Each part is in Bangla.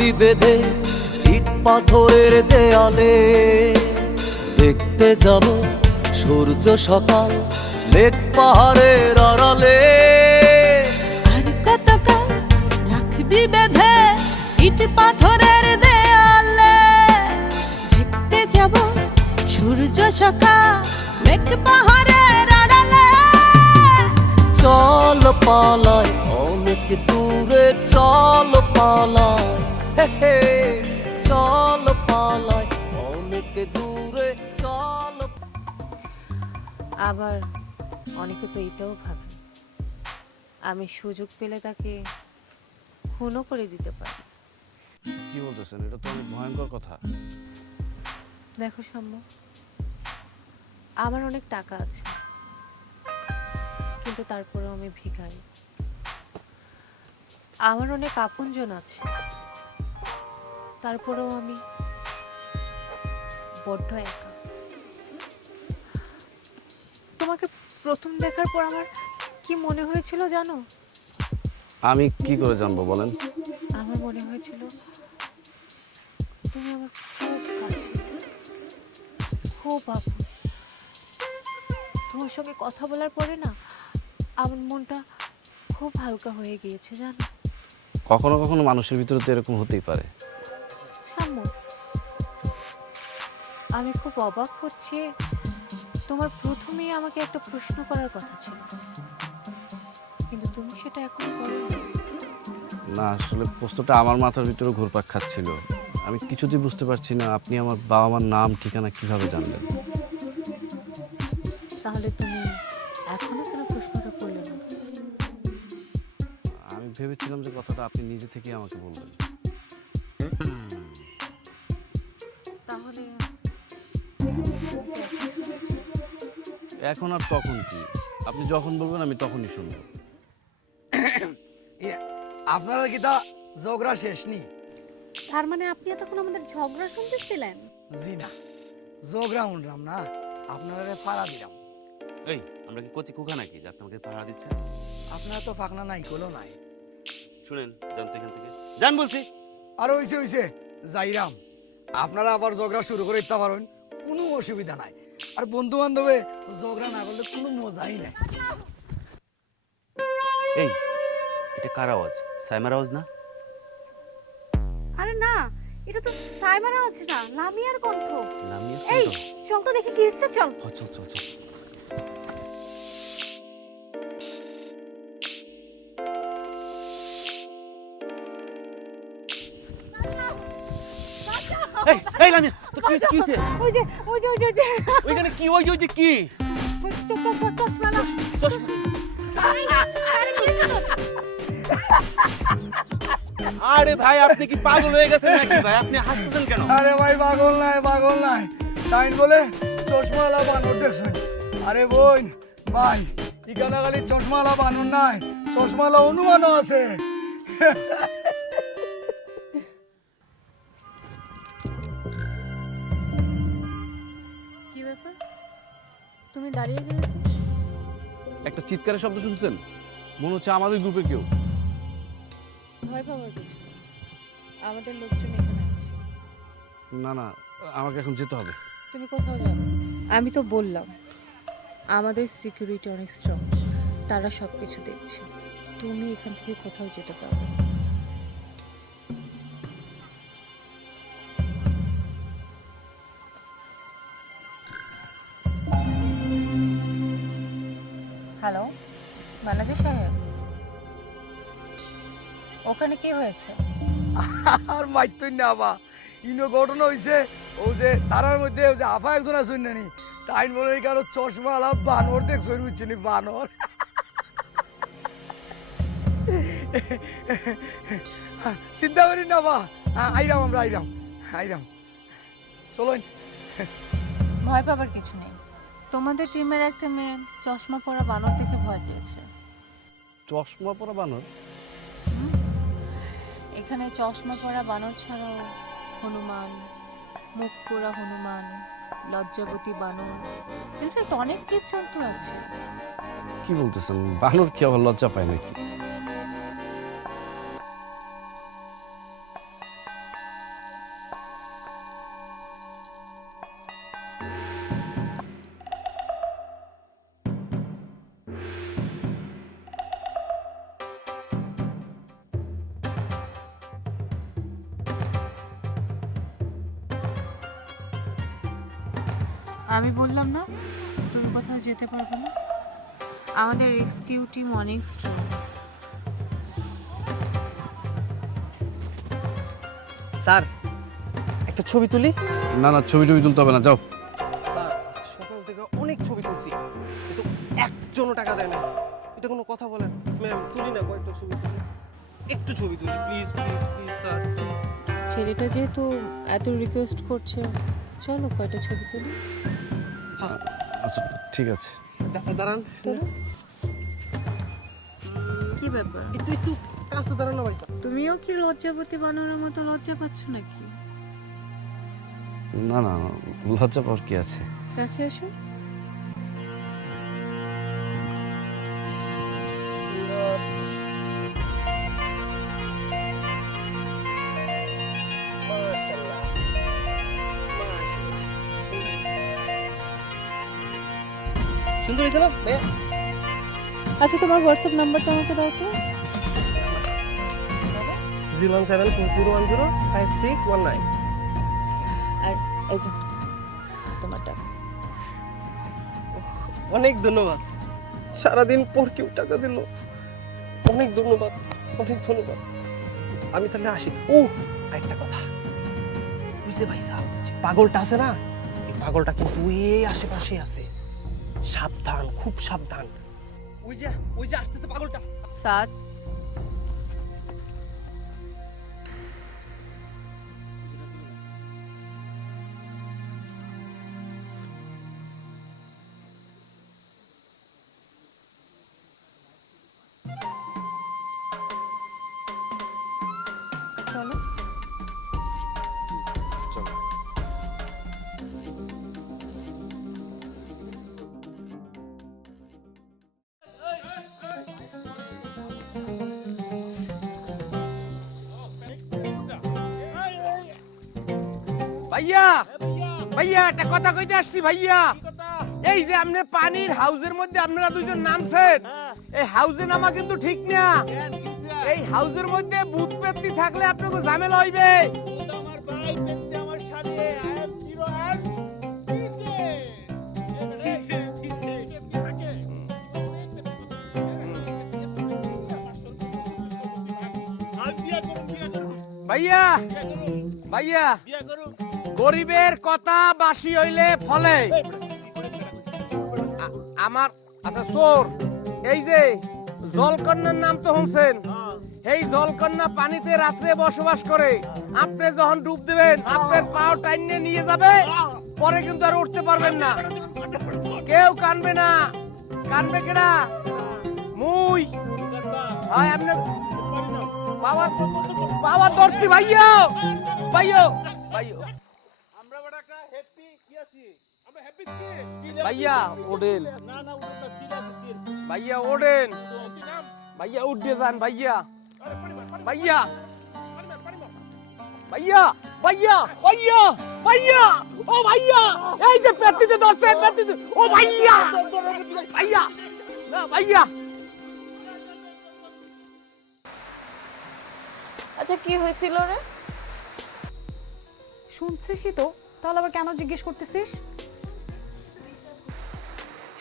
রাখবি বেঁধে ইট পাথরের দেয়ালে। দেখতে যাব সূর্য সকাল মেঘ পাহাড়ের আড়ালে। আর কতকাল রাখবি বেঁধে ইট পাথরের দেয়ালে। দেখতে যাব সূর্য সকাল মেঘ পাহাড়ের আড়ালে। চল পালাই অনেক দূরে, চল পালাই, হে হে, চল পালাই অনেক দূরে, চল। আবার অনেকে তো এটাও ভাবে আমি সুযোগ পেলে তাকে খুনও করে দিতে পারি। কি বলতেছেন? এটা তো অনেক ভয়ঙ্কর কথা। দেখো সাম্য, আমার অনেক টাকা আছে, কিন্তু তারপরেও আমি ভিখারি। আমার অনেক আপনজন আছে, তারপরেও আমি বড্ড একা। তোমাকে প্রথম দেখার পর আমার কি মনে হয়েছিল জানো? আমি কি করে জানবো বলেন? আমার মনে হয়েছিল তুমি আমার খুব কাছে, খুব আপন। তোমার সঙ্গে কথা বলার পরে না আমার মনটা খুব হালকা হয়ে গিয়েছে জানো। কখনো কখনো মানুষের ভিতরে তো এরকম হতেই পারে। সাম্য, আমি খুব অবাক হচ্ছি, তোমার প্রথমেই আমাকে একটা প্রশ্ন করার কথা ছিল, কিন্তু তুমি সেটা এখনো করোনি। না, আসলে প্রশ্নটা আমার মাথার ভিতরে ঘুরপাক খাচ্ছিল। আমি কিছুতেই বুঝতে পারছি না আপনি আমার বাবা মার নাম ঠিকানা কিভাবে জানলেন। তাহলে তুমি এখনো কেন প্রশ্নটা করলে না? আমি ভেবেছিলাম যে কথাটা আপনি নিজে থেকেই আমাকে বলবেন। তাহলে এখন আর তখন কি? আপনি যখন বলবেন আমি তখনই শুনবো। আপনারা কি তা ঝগড়া শেষ নি? তার মানে আপনি এতক্ষণ আমাদের ঝগড়া শুনতেছিলেন? জি না, ঝগড়া শুনলাম না, আপনারা পাড়া দিলাম। এই আমরা কি কচি কুকা নাকি যে আপনি আমাকে পাহারা দিচ্ছেন? আপনারা তো ফাঁকনা নাই কলো নাই। শুনেন, যান তো এখান থেকে, যান বলছি। আর হইছে যাইরাম। আপনারা আবার ঝগড়া শুরু করে দিতে পারেন, কোনো অসুবিধা নাই। আর বন্ধু বান্ধবে ঝগড়া না করলে কোনো মজাই নাই। এই এটা কার আওয়াজ? সাইমার আওয়াজ না? আরে না, এটা তো সাইমার আওয়াজ না, লামিয়ার কণ্ঠ। লামিয়া এই শুনতো? চল তো দেখি কি হচ্ছে, চল। চল চল চল। এই এই লামিয়া, তো কি কি হইছে? ওই যে ওই যে ওই যে ওই যে ওইখানে কি ওই যে কি? চশমা না। চশমা? আরে কি হচ্ছে তোর? আরে ভাই আপনি কি পাগল হয়ে গেছেন নাকি ভাই? আপনি হাসতেছেন কেন? আরে ভাই পাগল নাই। তাইন বলে চশমাওয়ালা বানর দেখছেন? আরে বোন ভাই, ইকানা খালি চশমাওয়ালা বানর নাই, চশমাওয়ালা অনুমানও আছে। কি ব্যাপার, তুমি দাঁড়িয়ে গিয়েছো? একটা চিৎকারের শব্দ শুনছেন? মনে হচ্ছে আমাদের গ্রুপে কেউ। ভয় পাওয়ার কিছু নেই, আমাদের লোকজন এখানে আছে। না না, আমাকে এখন যেতে হবে। তুমি কোথাও যাবে? আমি তো বললাম আমাদের সিকিউরিটি অনেক স্ট্রং, তারা সব কিছু দেখছে। তুমি এখান থেকে কোথাও যেতে পারবে না। হ্যালো ম্যানেজার সাহেব, ওখানে কি হয়েছে? আর মাইতুই না বা ইনো ঘটনা হইছে, ও যে তারার মধ্যে ওই যে আফা একজন আছেন নানি, তাই বলে কারো চশমাওয়ালা বানর দেখছেন, বুঝছেন? বানর চিন্তা করি না বা, আইরাম আমরা, আইরাম চলেন। ভয় পাবার কিছু নেই, তোমাদের টিমের একটা মেয়ে চশমা পরা বানর দেখে ভয় পেয়েছে। চশমা পরা বানর? এখানে চশমা পরা বানর ছাড়াও হনুমান, মুখ পোড়া হনুমান, লজ্জাবতী বানর, ইনফ্যাক্ট অনেক জীবজন্তু আছে। কি বলতেছেন? বানর কি আবার লজ্জা পায় নাকি? আমি বললাম না তুমি কোথাও যেতে পারবে না। আমাদের রেস্কিউ টিম অনেক স্ট্রং। স্যার একটা ছবি তুলি। না না, ছবি টবি তুলতে হবে না, যাও। স্যার সকাল থেকে অনেক ছবি তুলছি, কিন্তু একজনও টাকা দেয় না। এটা কোনো কথা বলেন? ম্যাম তুলি না কয়েকটা ছবি তুলি, একটু ছবি তুলি প্লিজ প্লিজ প্লিজ স্যার। ছেলেটা যেহেতু এত রিকোয়েস্ট করছে, চলো কয়টা ছবি তুলি। আচ্ছা ঠিক আছে। দাঁড়ান, কি ব্যাপার, একটু একটু কাছে দাঁড়ান না ভাই। তুমিও কি লজ্জাবতী বানানোর মতো লজ্জা পাচ্ছ নাকি? না না, লজ্জা পাওয়ার কি আছে। কাছে এসো। সুন্দর হয়েছে না ভাইয়া? আচ্ছা তোমার হোয়াটসঅ্যাপ নাম্বারটা আমাকে দাও তো। 01740105619। আর এই যে তোমার টাকা। অনেক ধন্যবাদ, সারাদিন পর কেউ টাকা দিল, অনেক ধন্যবাদ অনেক ধন্যবাদ। আমি তাহলে আসি। ও আরেকটা কথা, ওই যে ভাই সাহেব যে পাগলটা আছে না, এই পাগলটা কিন্তু এই আশেপাশে আছে, সাবধান খুব সাবধান। ওই যে আসতেছে পাগলটা। সাত চলো। ভাইয়া ভাইয়া একটা কথা কইতে আসছি ভাইয়া। এই যে আপনি পানির হাউজের মধ্যে আপনারা দুইজন নামছেন, এই হাউজে নামা কিন্তু ঠিক না। এই হাউজের মধ্যে ভূত পেত্তি থাকলে আপনাকে ঝামেলা হইবে। ভাইয়া ভাইয়া, গরিবের কথা বাসি হইলে ফলে। আমার আচ্ছা চোর, এই যে জলকন্যার নাম তো শুনছেন, এই জলকন্যা পানিতে রাত্রে বসবাস করে। আপনি যখন ডুব দেবেন আপনার পাও টাইনে নিয়ে যাবে, পরে কিন্তু আর উঠতে পারবেন না। কেউ কানবে না। কানবে কেনা? মুই হয় আপনি বাবা ধরছি ভাইয়া ভাইয়া ভাইয়া। ভাইয়া ওডেন, ভাইয়া ওডেন, ভাইয়া উঠে যান ভাইয়া ভাইয়া ভাইয়া ভাইয়া ভাইয়া ভাইয়া ও ভাইয়া, এই যে পেটিতে ধরছে পেটিতে। ও ভাইয়া ভাইয়া না ভাইয়া। আচ্ছা কি হয়েছিল রে? শুনছিসই তো, তাহলে আবার কেন জিজ্ঞেস করতেছিস?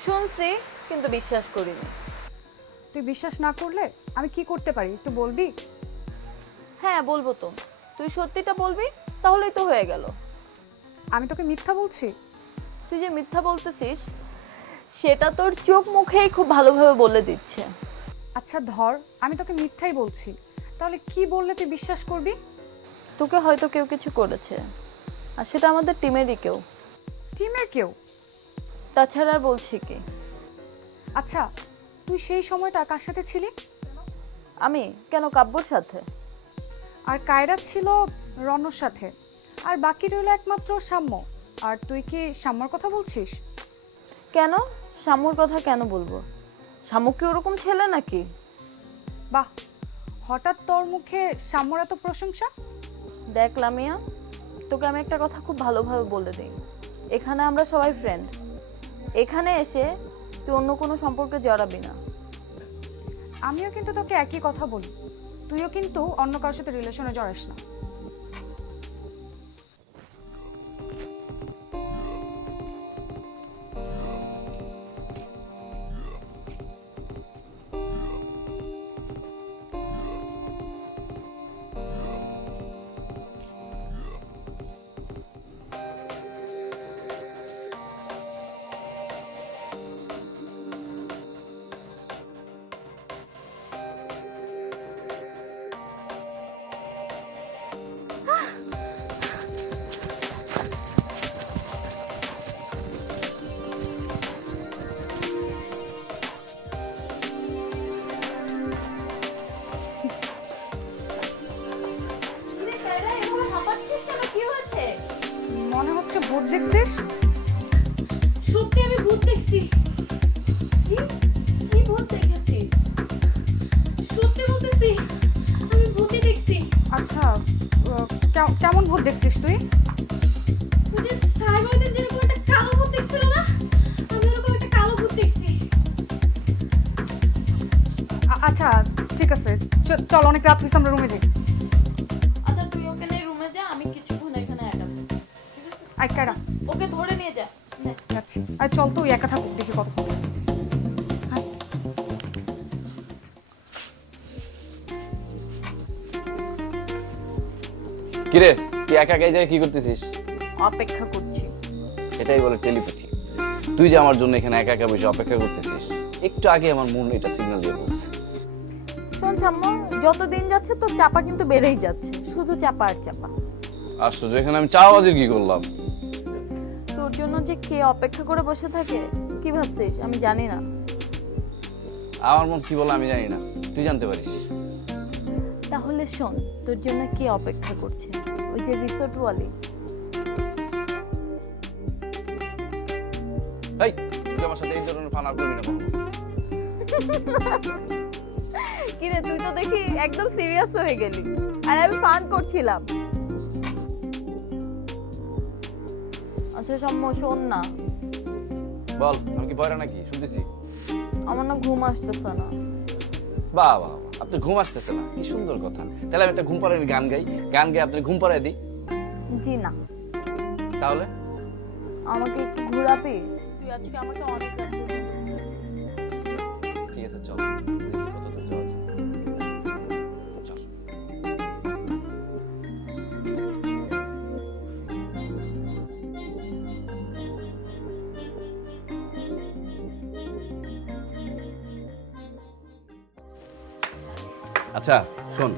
শুনছি কিন্তু বিশ্বাস করিনি। তুই বিশ্বাস না করলে আমি কি করতে পারি একটু বলবি? হ্যাঁ বলবো তো, তুই সত্যিটা বলবি তাহলেই তো হয়ে গেল। আমি তোকে মিথ্যা বলছি? তুই যে মিথ্যা বলতেছিস সেটা তোর চোখ মুখেই খুব ভালোভাবে বলে দিচ্ছে। আচ্ছা ধর আমি তোকে মিথ্যাই বলছি, তাহলে কি বললে তুই বিশ্বাস করবি? তোকে হয়তো কেউ কিছু করেছে, আর সেটা আমাদের টিমেরই কেউ। টিমের কেউ? তাছাড়া আর বলছি কি। আচ্ছা তুই সেই সময়টা কার সাথে ছিলি? আমি কেন, কাব্যর সাথে। আর কায়রা ছিল রনর সাথে, আর বাকি রইল একমাত্র সাম্য। আর তুই কি সাম্যর কথা বলছিস? কেন শামুর কথা কেন বলবো? শামু কি ওরকম ছেলে নাকি? বাহ, হঠাৎ তোর মুখে সাম্যর এত প্রশংসা। দেখ লামিয়া, তোকে আমি একটা কথা খুব ভালোভাবে বলে দিই, এখানে আমরা সবাই ফ্রেন্ড। এখানে এসে তুই অন্য কোনো সম্পর্কে জড়াবি না। আমিও কিন্তু তোকে একই কথা বলি, তুইও কিন্তু অন্য কারোর সাথে রিলেশনে জড়াস না। দেখছিস তুই? ওই যে সাইবারদের যেরকম একটা কালো ভূত দেখছিল না, আমি ওরকম একটা কালো ভূত দেখছি। আচ্ছা ঠিক আছে, চল, অনেক রাত হয়েছে, আমরা রুমে যাই। আচ্ছা তুই ওকে নিয়ে রুমে যা, আমি কিছুক্ষণ এখানে একা থাকি। আই কায়রা ওকে ধরে নিয়ে যা। যাচ্ছি। আর চল তো, ওই একা থাকুক, দেখি কত। কিরে তুই একা একা এই জায়গায় কি করতেছিস? অপেক্ষা করছি। এটাই বলে টেলিপ্যাথি। তুই যে আমার জন্য এখানে একা একা বসে অপেক্ষা করতেছিস, একটু আগে আমার মন এটা সিগন্যাল দিয়ে বলছে। শোন সাম্মু, যত দিন যাচ্ছে তোর চাপা কিন্তু বেড়েই যাচ্ছে, শুধু চাপা আর চাপা। আশ্চর্য, এখানে আমি চাওয়াবাজির কি করলাম? তোর জন্য যে কে অপেক্ষা করে বসে থাকে কি ভাবছিস আমি জানি না? আমার মন কি বলে আমি জানি না, তুই জানতে পারিস। তাহলে শোন, তোর জন্য কে অপেক্ষা করছে, ওই যে রিসোর্টওয়ালি। এই তুই আমার সাথে এই ধরনের ফান আর করবি না কখনো। কিরে তুই তো দেখি একদম সিরিয়াস হয়ে গেলি, আর আমি ফান করছিলাম। আচ্ছা সাম্মু শোন না। বল, আমি কি পয়রা নাকি? শুনতেছি। আমার না ঘুম আসতেছে না। বাহ বাহ, আপনি ঘুম আসতেছে না, কি সুন্দর কথা। তাহলে আমি একটা ঘুম পাড়ানোর গান গাই, গান গাই আপনি ঘুম পাড়াই দিই। জি না। তাহলে আমাকে একটু ঘোরাবি? তুই আজকে আমাকে অনেক রাত পর্যন্ত ঠিক আছে, চল দেখি কত দূর যাওয়া যায়। চল। আচ্ছা শোন,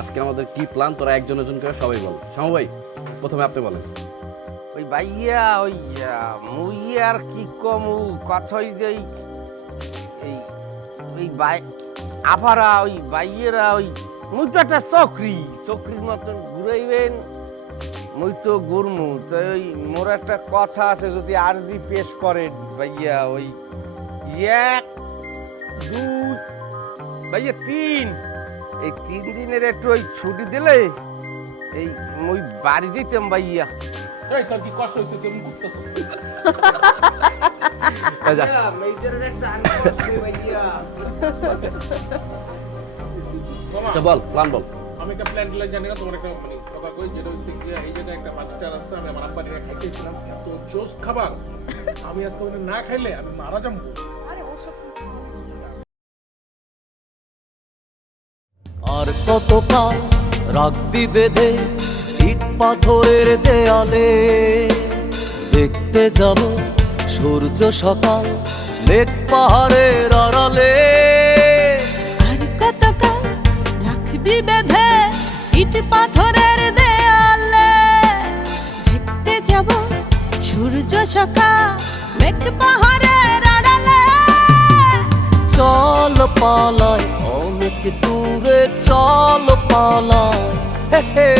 আজকে আমাদের কি প্ল্যান তোরা একজন একজন করে সবাই বল। শামু ভাই প্রথমে আপনি বলেন। ওই ভাইয়া ওই মুই আর কি কমু কথাই যে এই ওই ভাই আপারা ওই ভাইয়েরা ওই মুই তো একটা চক্রির মতন ঘুরাইবেন, মুই তো ঘুরমু। তো ওই মোর একটা কথা আছে, যদি আরজি পেশ করেন ভাইয়া, ওই 1 2 ভাইয়া 3, এই 3 দিনের একটু ওই ছুটি দিলে এই মুই বাড়ি দিতাম ভাইয়া। এই তোর কি কষ্ট হইছে, কেমন করতেছ? মেজরের একটা আনন্দ ভাইয়া। আচ্ছা বল, প্ল্যান বল। আমি একটা প্ল্যান জানি না, তোমার একটা মানে কথা কই, যেটা হচ্ছে কি এই জায়গায় একটা 5 স্টার আছে, আমি আমার আব্বা নিয়ে খাইতেছিলাম, এত জোস খাবার, আমি আজকে ওটা না খাইলে আমি মারা যাবো। আর কতকাল রাখবি বেঁধে ইট পাথরের দেয়ালে? দেখতে যাব সূর্য সকাল মেঘ পাহাড়ের আড়ালে। আর কতকাল রাখবি বেঁধে ইট পাথরের দেয়ালে? দেখতে যাব সূর্য সকাল মেঘ পাহাড়ের আড়ালে। চল পালাই অনেক দূরে, চল পালাই, হে হে,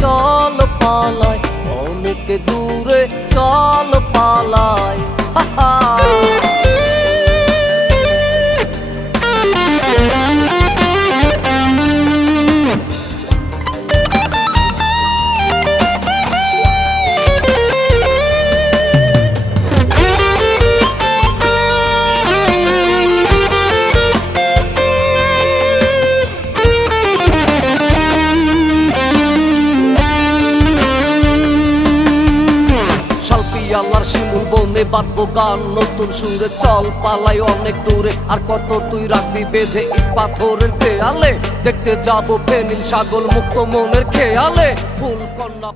চল পালাই অনেক দূরে, চল পালাই, হা হা। আল্লাহর শিমুল বনে বাঁধবো গান নতুন সুরে, চল পালাই অনেক দূরে। আর কত তুই রাখবি বেঁধে ইট পাথরের দেয়ালে? দেখতে যাবো ফেনিল সাগর মুক্ত মনের খেয়ালে। ফুল কন্যা